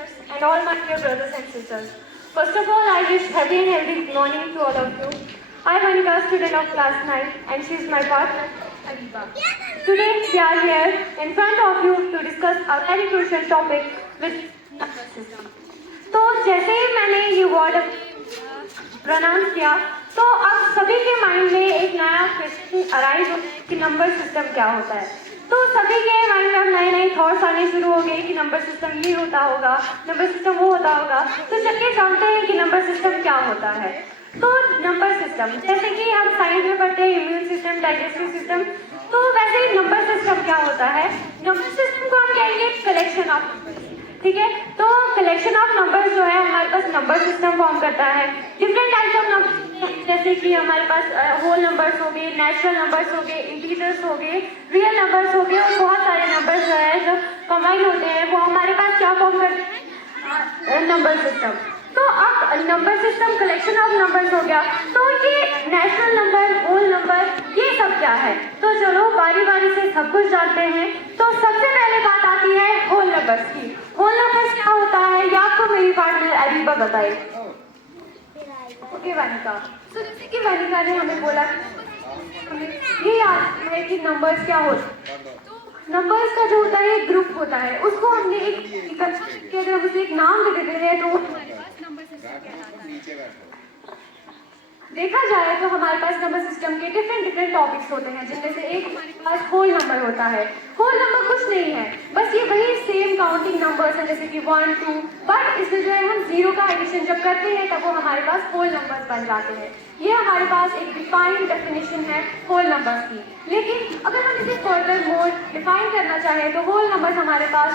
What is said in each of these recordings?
teachers, and all my dear brothers and sisters. First of all, I wish happy and healthy morning to all of you. I am Anika, student of class 9, and she is my partner, Ariba. Today, we are here in front of you to discuss a very crucial topic with number system. तो जैसे ही मैंने ये word pronounce किया, तो अब सभी के mind में एक नया क्वेश्चन अराइज हो कि नंबर सिस्टम क्या होता है। तो सभी के माइंड में अब नए नए थॉट्स आने शुरू हो गए कि नंबर सिस्टम ये होता होगा, नंबर सिस्टम वो होता होगा। तो चलिए जानते हैं कि नंबर सिस्टम क्या होता है। तो नंबर सिस्टम, जैसे कि हम साइंस में पढ़ते हैं इम्यून सिस्टम, डाइजेस्टिव सिस्टम, तो वैसे ही नंबर सिस्टम क्या होता है। नंबर सिस्टम को हम कहेंगे कलेक्शन ऑफ नंबर्स, ठीक है। तो कलेक्शन ऑफ नंबर्स जो है हमारे पास नंबर सिस्टम फॉर्म करता है। डिफरेंट टाइप्स ऑफ नंबर, जैसे कि हमारे पास होल नंबर्स हो गए, नेचुरल नंबर्स हो गए, इंटीजर्स हो गए, रियल नंबर्स हो गए, और बहुत सारे नंबर्स जो है जो कंबाइन होते हैं वो हमारे पास क्या फॉर्म करते हैं, नंबर सिस्टम। तो अब number system collection of numbers हो गया, तो ये नेचुरल नंबर, होल नंबर, ये सब क्या है। तो चलो बारी बारी से सब कुछ जानते हैं। तो सबसे पहले बात आती है होल नंबर्स की। होल नंबर्स क्या होता है ये आपको मेरी पार्टनर अरीबा बताए। ओके वानिका, तो जैसे कि वानिका ने हमें बोला ये याद है कि नंबर्स क्या होते हैं। नंबर्स का जो होता है एक ग्रुप होता है, उसको हमने एक अगर हम उसे एक नाम दे देते हैं तो देखा जाए तो हमारे पास नंबर सिस्टम के डिफरेंट टॉपिक्स होते हैं, जिनमें से एक हमारे पास होल नंबर होता है। होल नंबर कुछ नहीं है, बस ये वही सेम काउंटिंग नंबर्स हैं, जैसे कि 1 2, बट इसमें जो है हम जीरो का एडिशन जब करते हैं तब वो हमारे पास होल नंबर्स बन जाते हैं। ये हमारे पास एक डिफाइंड डेफिनेशन है होल नंबर्स की। लेकिन अगर हम इसे फर्दर मोर डिफाइन करना चाहें तो होल नंबर्स हमारे पास,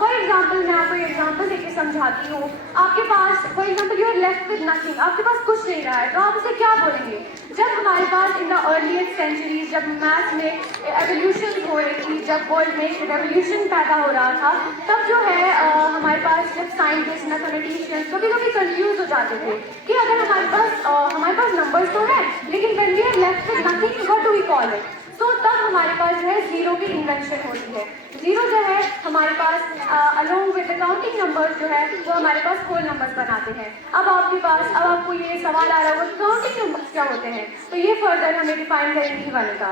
फॉर एग्जाम्पल मैं आपको एग्जाम्पल देके समझाती हूँ। आपके पास for example you are left with nothing, आपके पास कुछ नहीं रहा है, तो आप उसे क्या बोलेंगे। जब हमारे पास इन द अर्लीस्ट सेंचुरीज, जब मैथ्स में एवोल्यूशन हो रही थी, जब वर्ल्ड में रेवोल्यूशन पैदा हो रहा था, तब जो है हमारे पास जब साइंटिस्ट, मैथमेटिशियंस कभी कभी कंफ्यूज हो जाते थे कि अगर हमारे पास नंबर्स तो है, लेकिन when we are left with nothing what do we call it. तो तब हमारे पास जो है जीरो की इन्वेंशन होती है। जीरो जो है हमारे पास along with the counting numbers जो है वो हमारे पास होल नंबर्स बनाते हैं। अब आपको ये सवाल आ रहा होगा कि काउंटिंग नंबर्स क्या होते हैं, तो ये फर्दर हमें डिफाइन करेंगे वानिका।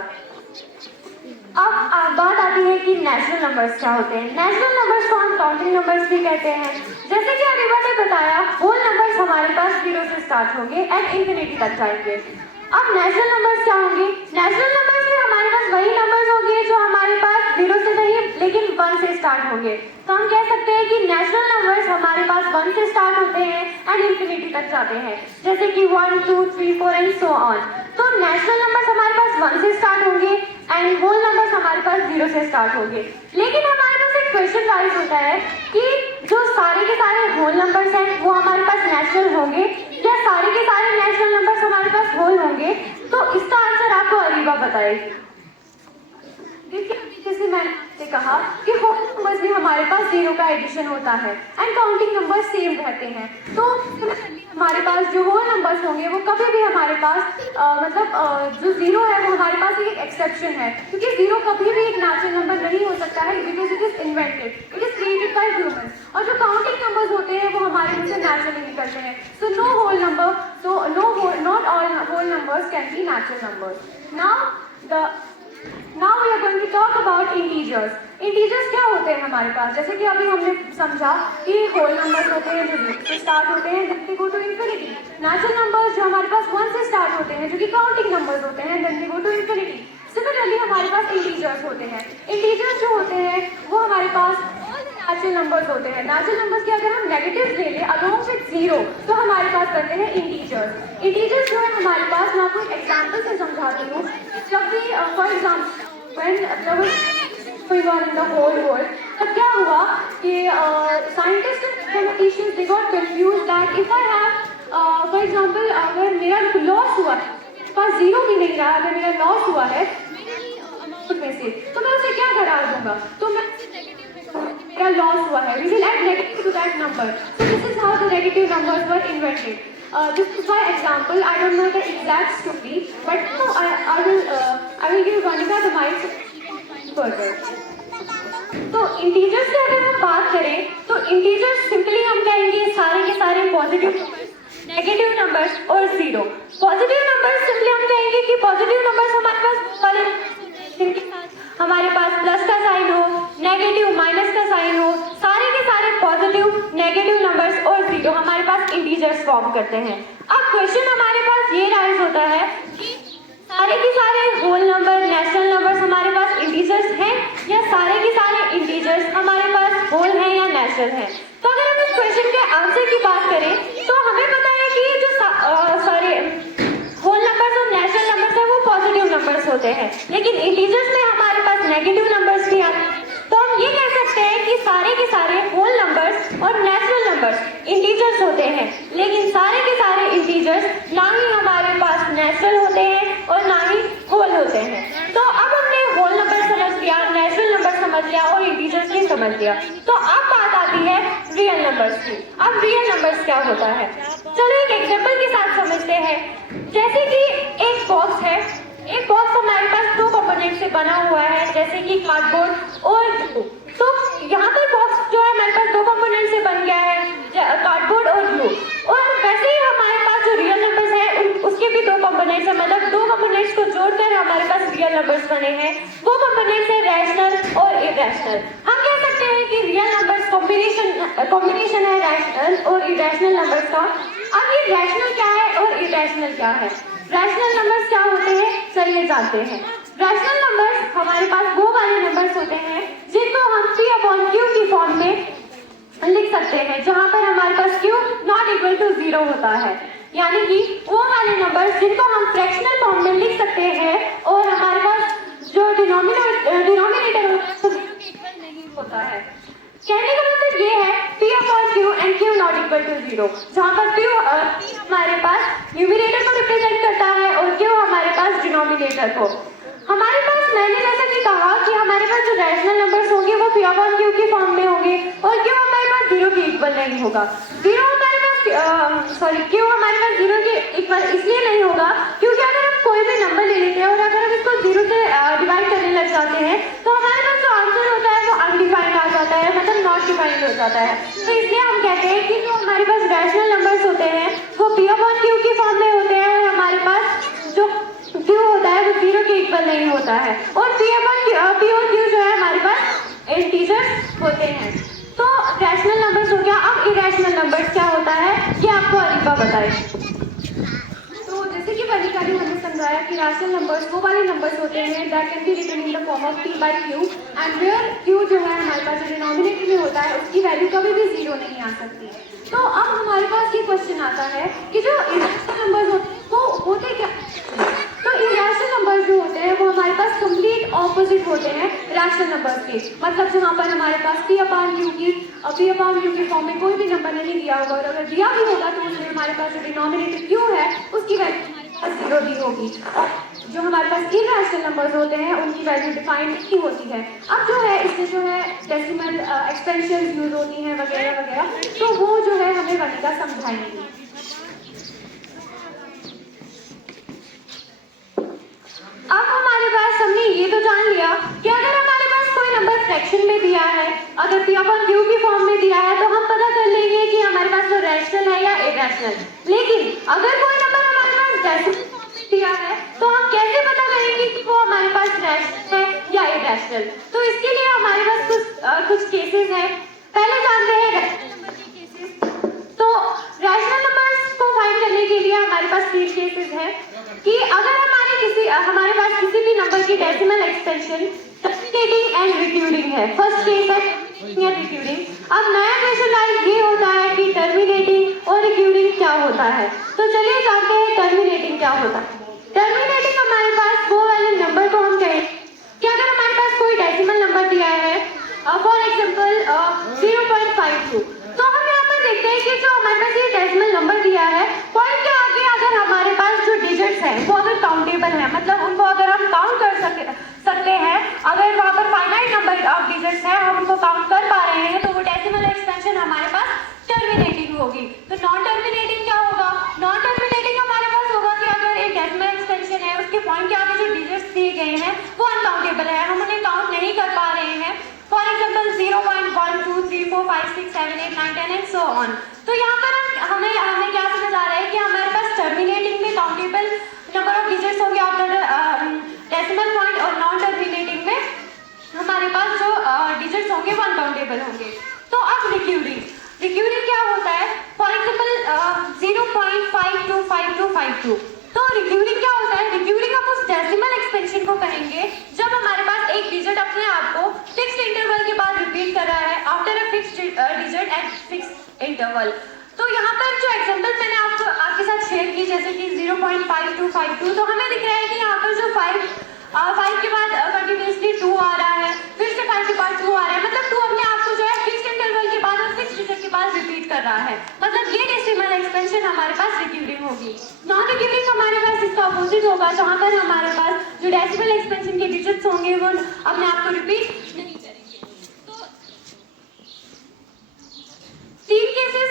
अब बात आती है कि नेचुरल नंबर्स क्या होते हैं। नेचुरल नंबर्स को हम काउंटिंग नंबर्स भी कहते हैं। जैसे कि अरीबा ने बताया, होल नंबर्स हमारे पास 0 से स्टार्ट होंगे एंड इंफिनिटी तक जाएंगे। अब नेचुरल नंबर्स क्या होंगे। नेचुरल नंबर्स में हमारे पास वही नंबर्स होंगे जो हमारे पास 0 से नहीं लेकिन 1 से स्टार्ट होंगे। तो हम कह सकते हैं कि नेचुरल नंबर्स हमारे पास 1 से स्टार्ट होते हैं एंड इंफिनिटी तक जाते हैं, जैसे कि 1 2 3 4 एंड सो ऑन। तो नेचुरल नंबर्स हमारे पास 1 से स्टार्ट होंगे एंड होल नंबर्स हमारे पास 0 से स्टार्ट होंगे। लेकिन हमारे पास एक क्वेश्चन राइज होता है कि जो सारे के सारे होल नंबर्स हैं वो हमारे पास नेचुरल होंगे या सारे के सारे नेचुरल नंबर्स हमारे पास होल होंगे। तो इसका आंसर आपको अरीबा बताएगी। जैसे मैंने कहा कि होल नंबर्स में हमारे पास 0 का एडिशन होता है एंड काउंटिंग नंबर्स सेम रहते हैं। तो हमारे पास जो होल नंबर्स होंगे वो कभी भी हमारे पास जो 0 है वो हमारे पास एक एक्सेप्शन है, क्योंकि 0 कभी भी एक नेचुरल नंबर नहीं हो सकता है, because it is invented, it is created by humans. और जो काउंटिंग नंबर्स होते हैं वो हमारे मुंह से नेचुरली निकलते हैं। So no whole number, so not all whole numbers can be natural numbers. Now we are going to talk about integers. Integers क्या होते हैं हमारे पास, जैसे कि अभी हमने समझा कि होल नंबर्स होते हैं जो 0 से स्टार्ट होते हैं then they go to infinity. Natural numbers जो हमारे पास 1 से स्टार्ट होते हैं जो कि काउंटिंग नंबर्स होते हैं then they go to infinity. Similarly हमारे पास इंटीजर्स होते हैं। इंटीजर्स जो होते हैं वो हमारे पास नेचुरल नंबर्स होते हैं। नेचुरल नंबर्स के अगर हम नेगेटिव ले लें अलोंग विद 0 तो हमारे पास बनते हैं इंटीजर्स। इंटीजर्स जो है हमारे पास, मैं आपको एक एग्जाम्पल से समझाती हूँ। जब भी for example in the whole world, तब क्या हुआ कि scientist and mathematicians they got confused that if I have for example अगर मेरा लॉस हुआ है, पास 0 भी नहीं रहा, अगर मेरा लॉस हुआ है में से, तो मैं उसे क्या करार दूंगा। तो मैं मेरा लॉस हुआ है, we will add negative to that number. So this is how the negative numbers were invented. This is my example. I don't know the exact story, but no, I will give Vanika the mic further. तो integers की अगर हम बात करें तो integers simply positive negative numbers और zero. Positive numbers simply हम कहेंगे कि पॉजिटिव नंबर्स हमारे पास हमारे पास प्लस का साइन हो, नेगेटिव माइनस का साइन हो, सारे के सारे पॉजिटिव नेगेटिव नंबर्स और जीरो हमारे पास इंटीजर्स फॉर्म करते हैं। अब क्वेश्चन हमारे पास ये राइज होता है कि सारे के सारे होल नंबर नेचुरल नंबर्स हमारे पास इंटीजर्स हैं या सारे के सारे इंटीजर्स हमारे पास होल हैं या नेचुरल हैं। तो अगर हम इस क्वेश्चन के आंसर की बात करें तो हमें पता है कि जो सारे होल नंबर्स और नेचुरल नंबर्स हैं वो पॉजिटिव नंबर्स होते हैं, लेकिन इंटीजर्स में हमारे पास नेगेटिव नंबर्स भी आते हैं। तो हम ये कह सकते हैं कि सारे के सारे होल नंबर्स और नेचुरल नंबर्स इंटीजर्स होते हैं, लेकिन सारे के सारे इंटीजर्स ना ही हमारे पास नेचुरल होते हैं और ना ही होल होते हैं। तो अब हमने होल नंबर समझ लिया, नेचुरल नंबर समझ लिया और इंटीजर्स भी समझ लिया। तो अब बात आती है रियल नंबर्स की। अब रियल नंबर्स क्या होता है, चलो एक एग्जांपल के साथ समझते हैं। जैसे कि एक बॉक्स है, एक बॉक्स हमारे पास दो कंपोनेंट से बना हुआ है, जैसे कि कार्डबोर्ड और ग्लू। तो यहाँ पर बॉक्स जो है हमारे पास दो कंपोनेंट से बन गया है, कार्डबोर्ड और ग्लू। और वैसे ही हमारे पास जो रियल नंबर्स है उसके भी दो कंपोनेंट्स है, मतलब दो कंपोनेंट्स को जोड़कर हमारे पास रियल नंबर्स बने हैं। वो कंपोनेंट्स है रैशनल और इरेशनल। हम कह सकते हैं कि रियल नंबर्स कॉम्बिनेशन है रैशनल और इरेशनल नंबर्स का। अब ये रैशनल क्या है और इरेशनल क्या है, रैशनल नंबर्स क्या होते हैं, चलिए जानते हैं। रैशनल नंबर्स हमारे पास वो वाले नंबर्स होते हैं जिनको हम P/Q की फॉर्म में लिख सकते हैं, जहां पर हमारे पास Q नॉट इक्वल टू 0 होता है, यानी कि वो वाले नंबर्स जिनको हम फ्रैक्शनल फॉर्म में लिख सकते हैं और हमारे पास जो डिनोमिनेटर होता है। कहने का मतलब ये है P/Q and Q not equal to 0, जहाँ पर Q हमारे पास न्यूमरेटर को रिप्रेजेंट करता है और Q हमारे पास डिनोमिनेटर को। हमारे पास मैंने जैसा कि कहा कि हमारे पास जो रैशनल नंबर्स होंगे वो P/Q की फॉर्म में होंगे और Q हमारे पास 0 के इक्वल नहीं होगा। Q हमारे पास 0 के इक्वल इसलिए नहीं होगा क्योंकि अगर हम कोई भी नंबर ले लेते हैं और अगर हम इसको 0 से डिवाइड करने लग जाते हैं तो हमारे पास जो आंसर होता है वो अनडिफाइंड आ जाता है, मतलब नॉट डिफाइंड हो जाता है। तो इसलिए हम कहते हैं कि जो हमारे पास रैशनल नंबर्स होते हैं वो P/Q की फॉर्म में होते हैं और हमारे पास जो Q होता है वो 0 के इक्वल नहीं होता है, और P और Q जो है हमारे पास इंटीजर्स होते हैं। तो रैशनल नंबर्स हो गया। अब इरेशनल नंबर्स क्या होता है ये आपको अलीफा बताए। तो जैसे कि वनिका ने हमें समझाया कि रैशनल नंबर्स वो वाले नंबर्स होते हैं that can be written in the form of P/Q and where Q जो है हमारे पास जो डिनोमिनेटर में होता है उसकी वैल्यू कभी भी 0 नहीं आ सकती। तो अब हमारे पास ये क्वेश्चन आता है कि जो इरेशनल नंबर्स होते हैं वो होते क्या। तो इरेशनल नंबर्स जो होते हैं वो हमारे पास कंप्लीट ऑपोजिट होते हैं रैशनल नंबर्स के, मतलब जहाँ पर हमारे पास P/Q की फॉर्म में कोई भी नंबर नहीं दिया होगा और अगर दिया भी होगा तो उसमें हमारे पास जो डिनोमिनेटर Q है उसकी वैल्यू 0 ही होगी। जो हमारे पास इरेशनल नंबर्स होते हैं उनकी वैल्यू डिफाइंड नहीं होती है। अब जो है इसमें जो है डेसिमल एक्सपेंशन यूज होती हैं वगैरह वगैरह, तो वो जो है हमें वनिका समझाएंगी। अब हमारे पास हमने ये तो जान लिया कि अगर हमारे पास कोई नंबर फ्रैक्शन में दिया है, अगर P/Q की फॉर्म में दिया है तो हम पता कर लेंगे कि हमारे पास वो रैशनल है या इरेशनल। लेकिन अगर कोई नंबर हमारे पास डेसिमल दिया है तो हम कैसे पता करेंगे कि वो हमारे पास रैशनल है या इरेशनल। तो इसके लिए हमारे पास कुछ केसेस हैं। पहले जानते हैं रैशनल नंबर के केसेस। तो रैशनल नंबर्स को फाइंड करने के लिए हमारे पास 3 केसेस हैं कि अगर हमारे पास किसी भी नंबर की decimal expansion terminating and reducing है। फर्स्ट केस है रिड्यूसिंग। अब नया क्वेश्चन ये होता है कि टर्मिनेटिंग और रिड्यूसिंग क्या होता है। तो चलिए जानते हैं टर्मिनेटिंग क्या होता है। टर्मिनेटिंग हमारे पास वो वाले नंबर को हम कहें कि अगर हमारे पास कोई डेसिमल नंबर दिया है फॉर एग्जांपल 0.52, तो हम यहाँ पर देखते हैं कि जो हमारे पास ये डेसिमल नंबर दिया है पॉइंट के आगे अगर हमारे पास जो डिजिट्स हैं वो अगर काउंटेबल है, मतलब उनको अगर हम काउंट कर सकते हैं, अगर वहाँ पर फाइनाइट नंबर ऑफ डिजिट्स है हम उनको काउंट कर पा रहे हैं, तो वो डेसिमल एक्सपेंशन हमारे पास टर्मिनेटिंग होगी। तो नॉन टर्मिनेटिंग क्या होगा, नॉन टर्मिनेटिंग हमारे पास होगा कि अगर एक डेसिमल एक्सपेंशन है उसके पॉइंट के आगे जो डिजिट्स दिए गए हैं वो अनकाउंटेबल है, हम उन्हें काउंट नहीं कर पा रहे हैं। For example 0.1 2 3 4 5 6 7, 8, 9, 10 and so on. तो यहाँ पर हमें क्या समझ आ रहा है कि हमारे पास टर्मिनेटिंग में काउंटेबल नंबर ऑफ डिजिट्स होंगे आफ्टर डेसिमल पॉइंट, और नॉन टर्मिनेटिंग में हमारे पास जो डिजिट्स होंगे वो अनकाउंटेबल होंगे। तो अब रिक्यूरिंग क्या होता है? For example 0.525252। तो रिक्यूरिंग क्या होता है? रिक्यूरिंग हम उस डेसिमल एक्सपेंशन को करेंगे जब हमारे पास एक डिजिट अपने आप को फिक्स्ड इंटरवल के बाद रिपीट कर रहा है after a fixed digit at fixed interval. तो यहाँ पर जो एग्जांपल मैंने आपके साथ शेयर की, जैसे कि 0.5252, तो हमें दिख रहा है कि यहाँ पर जो 5 के बाद कंटिन्यूसली 2 आ रहा है, फिर से 5 के बाद 2 आ रहा है, मतलब 2 अपने आप को जो है फिक्स्ड इंटरवल के बाद और फिक्स्ड डिजिट के बाद रिपीट कर रहा है, मतलब ये डेसिमल एक्सपेंशन हमारे पास रिक्यूरिंग होगी। नॉन रिक्यूरिंग हमारे पास इसका अपोजिट होगा, जहाँ पर हमारे पास जो डेसिमल एक्सपेंशन के डिजिट्स होंगे वो अपने आप को रिपीट नहीं करेंगे। तो 3 केसेस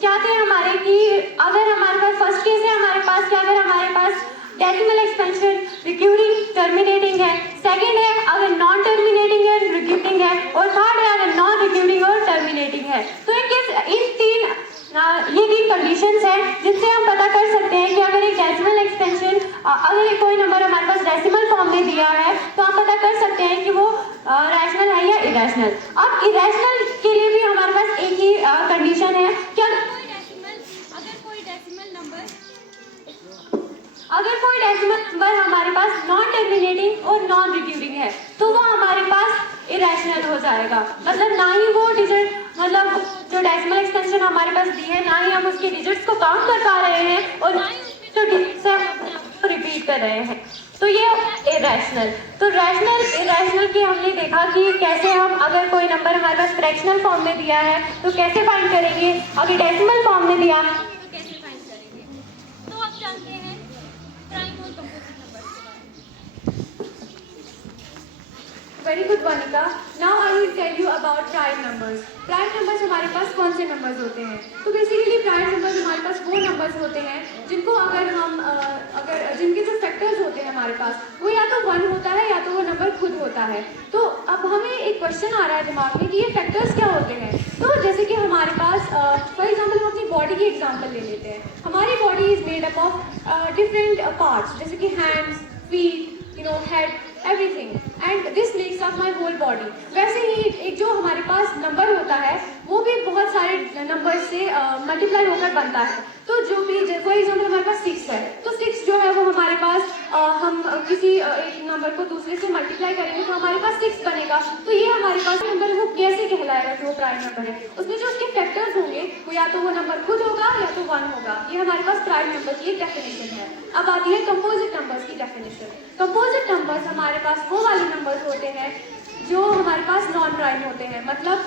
क्या थे हमारे, कि अगर हमारे पास फर्स्ट केस है हमारे पास कि अगर हमारे पास डेसिमल एक्सपेंशन रिक्यूरिंग टर्मिनेटिंग है, सेकंड है अगर नॉन टर्मिनेटिंग है रिक्यूरिंग है, और थर्ड है अगर नॉन रिक्यूरिंग और टर्मिनेटिंग है। तो ये 3 कंडीशंस हैं जिनसे हम पता कर सकते हैं कि अगर एक डेसिमल एक्सपेंशन, अगर कोई नंबर हमारे पास डेसिमल फॉर्म में दिया है तो हम पता कर सकते हैं कि वो रैशनल है या इरेशनल। अब इरेशनल के लिए भी हमारे पास एक ही कंडीशन है कि अगर कोई डेसिमल नंबर हमारे पास नॉन टर्मिनेटिंग और नॉन रिक्यूरिंग है तो वो हमारे पास इरेशनल हो जाएगा, मतलब ना ही वो डिजिट, मतलब जो डेसिमल एक्सपेंशन हमारे पास दी है ना ही हम उसके डिजिट्स को काउंट कर पा रहे हैं और ना ही जो डिजिट्स है रिपीट कर रहे हैं, तो ये इरेशनल। तो रैशनल इरेशनल की हमने देखा कि कैसे हम, अगर कोई नंबर हमारे पास फ्रैक्शनल फॉर्म में दिया है तो कैसे फाइंड करेंगे, अगर डेसिमल फॉर्म में दिया है तो कैसे फाइंड करेंगे। तो अब जानते हैं प्राइम और कंपोजिट नंबर्स के बारे में। Very good Vanika, now I will tell you about prime numbers. Prime numbers हमारे पास कौन से नंबर्स होते हैं? तो बेसिकली प्राइम नंबर्स हमारे पास वो नंबर्स होते हैं जिनको अगर जिनके जो फैक्टर्स होते हैं हमारे पास वो या तो 1 होता है या तो वो नंबर खुद होता है। तो अब हमें एक क्वेश्चन आ रहा है दिमाग में कि ये फैक्टर्स क्या होते हैं। तो जैसे कि हमारे पास फॉर एग्जाम्पल हम अपनी बॉडी की एग्जाम्पल ले लेते हैं। हमारी body is made up of different parts, जैसे कि hands, feet, head, everything, and this makes up my whole body. वैसे ही एक जो हमारे पास नंबर होता है वो भी बहुत सारे नंबर से मल्टीप्लाई होकर बनता है। तो जो भी फॉर एग्जाम्पल हमारे पास 6 है, तो 6 जो है वो हमारे पास हम किसी एक नंबर को दूसरे से मल्टीप्लाई करेंगे तो हमारे पास 6 बनेगा। तो ये हमारे पास नंबर वो कैसे कहलाएगा जो प्राइम नंबर है, उसमें जो उसके फैक्टर्स होंगे वो या तो वो नंबर खुद होगा या तो 1 होगा। ये हमारे पास प्राइम नंबर की एक डेफिनेशन है। अब आती है कंपोजिट नंबर्स की डेफिनेशन। कंपोजिट नंबर्स हमारे पास वो वाले नंबर्स होते हैं जो हमारे पास नॉन प्राइम होते हैं, मतलब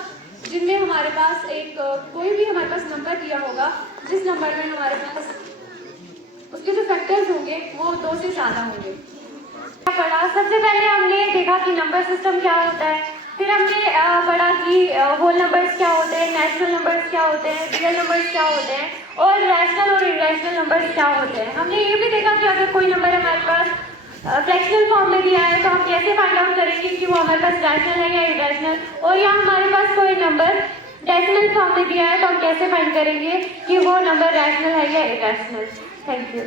जिनमें हमारे पास कोई भी हमारे पास नंबर दिया होगा जिस नंबर में हमारे पास उसके जो फैक्टर्स होंगे वो 2 से ज़्यादा होंगे। पढ़ा सबसे पहले हमने देखा कि नंबर सिस्टम क्या होता है, फिर हमने पढ़ा कि होल नंबर्स क्या होते हैं, नेचुरल नंबर्स क्या होते हैं, रियल नंबर्स क्या होते हैं, और रैशनल और इरेशनल नंबर्स क्या होते हैं। हमने ये भी देखा कि अगर कोई नंबर हमारे पास फ्रैक्शनल फॉर्म में दिया है तो हम कैसे फाइंड आउट करेंगे कि वो हमारे पास रैशनल है या इरेशनल, और यहाँ हमारे पास कोई नंबर डेसिमल फॉर्म में दिया है तो हम कैसे फाइंड करेंगे कि वो नंबर रैशनल है या इरेशनल। Thank you.